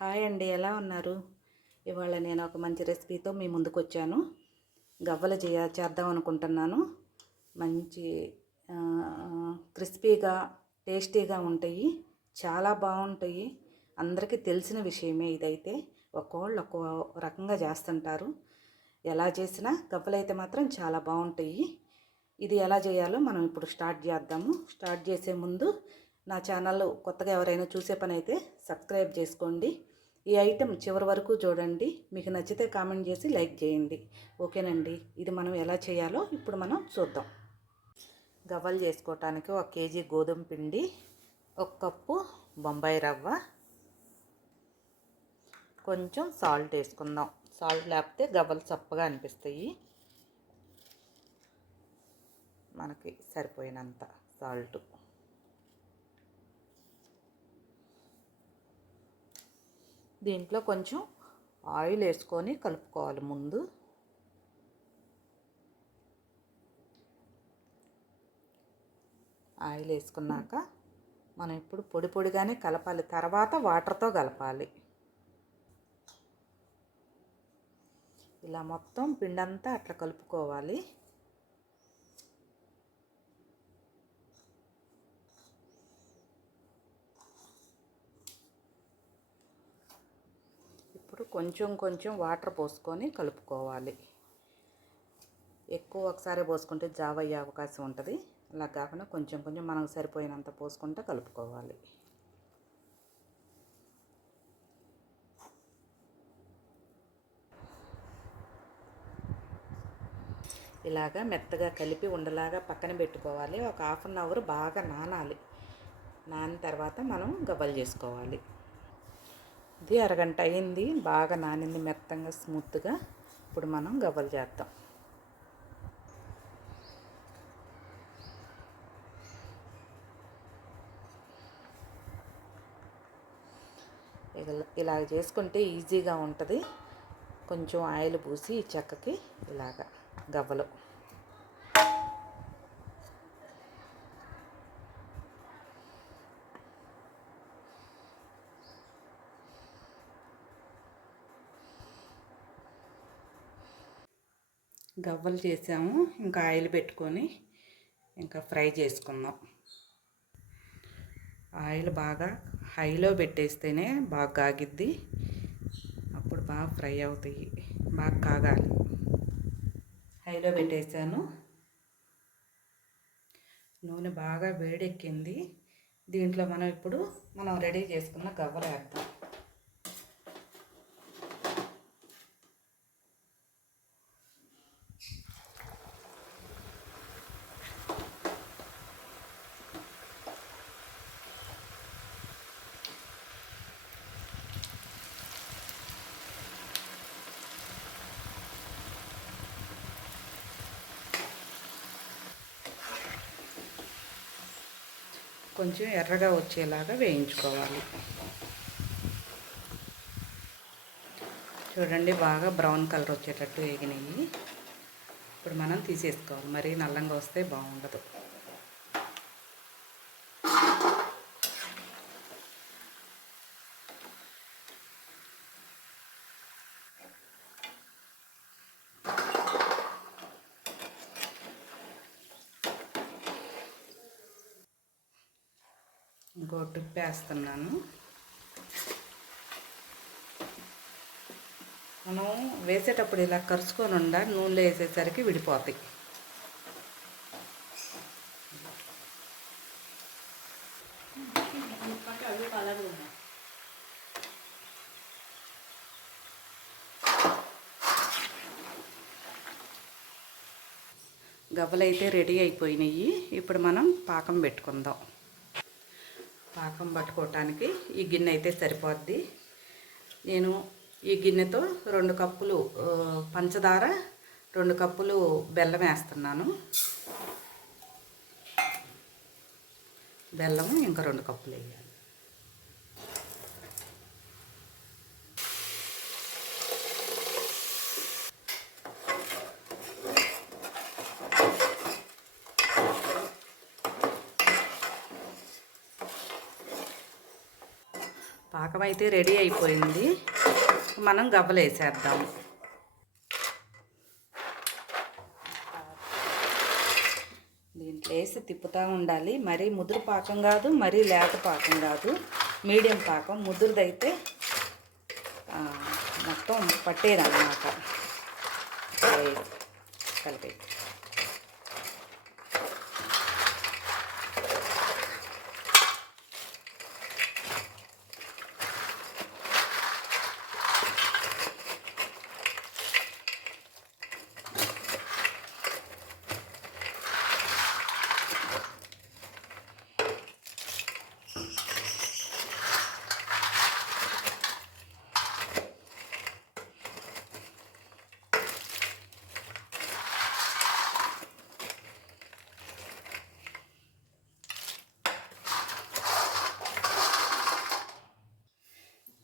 Hi అండి, ఎలా ఉన్నారు? ఇవాళ నేను ఒక మంచి రెసిపీతో మీ ముందుకు వచ్చాను. గవ్వలు చేద్దాం అనుకుంటున్నాను. మంచి క్రిస్పీగా టేస్టీగా ఉంటాయి. చాలా బాగుంటాయి. అందరికీ తెలిసిన విషయమే ఇదైతే. ఒక్కోళ్ళు ఒక్కో రకంగా చేస్తుంటారు. ఎలా చేసినా గవ్వలు అయితే మాత్రం చాలా బాగుంటాయి. ఇది ఎలా చేయాలో మనం ఇప్పుడు స్టార్ట్ చేద్దాము. స్టార్ట్ చేసే ముందు నా ఛానల్ కొత్తగా ఎవరైనా చూసే పని అయితే సబ్స్క్రైబ్ చేసుకోండి. ఈ ఐటెం చివరి వరకు చూడండి. మీకు నచ్చితే కామెంట్ చేసి లైక్ చేయండి. ఓకేనండి. ఇది మనం ఎలా చేయాలో ఇప్పుడు మనం చూద్దాం. గవ్వలు చేసుకోవటానికి 1 కేజీ గోధుమ పిండి, 1 కప్పు బొంబాయి రవ్వ, కొంచెం సాల్ట్ వేసుకుందాం. సాల్ట్ లేకపోతే గవ్వలు చప్పగా అనిపిస్తాయి. మనకి సరిపోయినంత సాల్ట్. దీంట్లో కొంచెం ఆయిల్ వేసుకొని కలుపుకోవాలి. ముందు ఆయిల్ వేసుకున్నాక మనం ఇప్పుడు పొడి పొడిగానే కలపాలి. తర్వాత వాటర్తో కలపాలి. ఇలా మొత్తం పిండంతా అట్లా కలుపుకోవాలి. ఇప్పుడు కొంచెం కొంచెం వాటర్ పోసుకొని కలుపుకోవాలి. ఎక్కువ ఒకసారి పోసుకుంటే జావ అయ్యే అవకాశం ఉంటుంది. అలా కాకుండా కొంచెం కొంచెం మనకు సరిపోయినంత పోసుకుంటే కలుపుకోవాలి. ఇలాగా మెత్తగా కలిపి ఉండలాగా పక్కన పెట్టుకోవాలి. ఒక 1/2 అవర్ బాగా నానాలి. నానిన తర్వాత మనం గవ్వలు చేసుకోవాలి. ఇది అరగంట అయింది. బాగా నానింది మెత్తంగా, స్మూత్గా. ఇప్పుడు మనం గవ్వలు చేద్దాం. ఇలా చేసుకుంటే ఈజీగా ఉంటుంది. కొంచెం ఆయిల్ పూసి ఈ చెక్కకి ఇలాగా గవ్వలు గవ్వలు చేసాము. ఇంకా ఆయిల్ పెట్టుకొని ఇంకా ఫ్రై చేసుకుందాం. ఆయిల్ బాగా హైలో పెట్టేస్తేనే బాగా కాగిద్ది. అప్పుడు బాగా ఫ్రై అవుతాయి. బాగా కాగాలి. హైలో పెట్టేసాను. నూనె బాగా వేడెక్కింది. దీంట్లో మనం రెడీ చేసుకున్న గవ్వలు వేద్దాం. కొంచెం ఎర్రగా వచ్చేలాగా వేయించుకోవాలి. చూడండి, బాగా బ్రౌన్ కలర్ వచ్చేటట్టు వేగినాయి. ఇప్పుడు మనం తీసేసుకోవాలి. మరీ నల్లంగా వస్తే బాగుండదు. ఇంకో టిప్ వేస్తున్నాను. మనం వేసేటప్పుడు ఇలా కరుచుకొని నూనెలో వేసేసరికి విడిపోతాయి. గవ్వలు అయితే రెడీ అయిపోయినాయి. ఇప్పుడు మనం పాకం పెట్టుకుందాం. పాకం పట్టుకోవటానికి ఈ గిన్నె అయితే సరిపోద్ది. నేను ఈ గిన్నెతో 2 కప్పులు పంచదార, 2 కప్పులు బెల్లం వేస్తున్నాను. బెల్లము ఇంకా 2 కప్పులు వేయాలి. పాకం అయితే రెడీ అయిపోయింది. మనం గవ్వలు వేసేద్దాము. దీంట్లో వేసి తిప్పుతూ ఉండాలి. మరీ ముదురు పాకం కాదు, మరీ లేత పాకం కాదు, మీడియం పాకం. ముదురుదైతే మొత్తం పట్టేదన్నమాట. కలిపి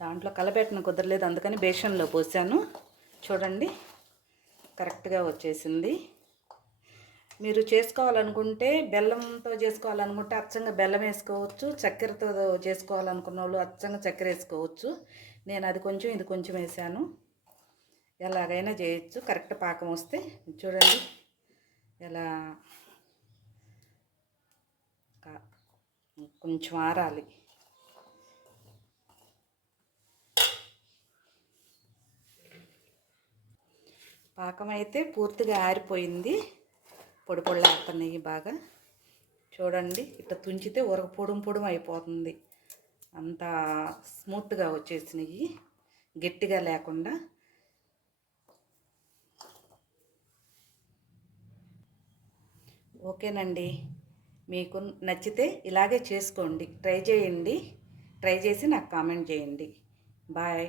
దాంట్లో కలబెట్టను కుదరలేదు, అందుకని బేషన్లో పోసాను. చూడండి కరెక్ట్గా వచ్చేసింది. మీరు చేసుకోవాలనుకుంటే బెల్లంతో చేసుకోవాలనుకుంటే అచ్చంగా బెల్లం వేసుకోవచ్చు. చక్కెరతో చేసుకోవాలనుకున్న వాళ్ళు అచ్చంగా చక్కెర వేసుకోవచ్చు. నేను అది కొంచెం ఇది కొంచెం వేసాను. ఎలాగైనా చేయొచ్చు. కరెక్ట్ పాకం వస్తే చూడండి ఎలా కొంచెం ఆరాలి. పాకం అయితే పూర్తిగా ఆరిపోయింది. పొడి పొడిలాడుతున్నాయి బాగా. చూడండి ఇట్లా తుంచితే ఉరగ పొడుం అయిపోతుంది. అంత స్మూత్గా వచ్చేసినాయి, గట్టిగా లేకుండా. ఓకేనండి, మీకు నచ్చితే ఇలాగే చేసుకోండి. ట్రై చేయండి. ట్రై చేసి నాకు కామెంట్ చేయండి. బాయ్.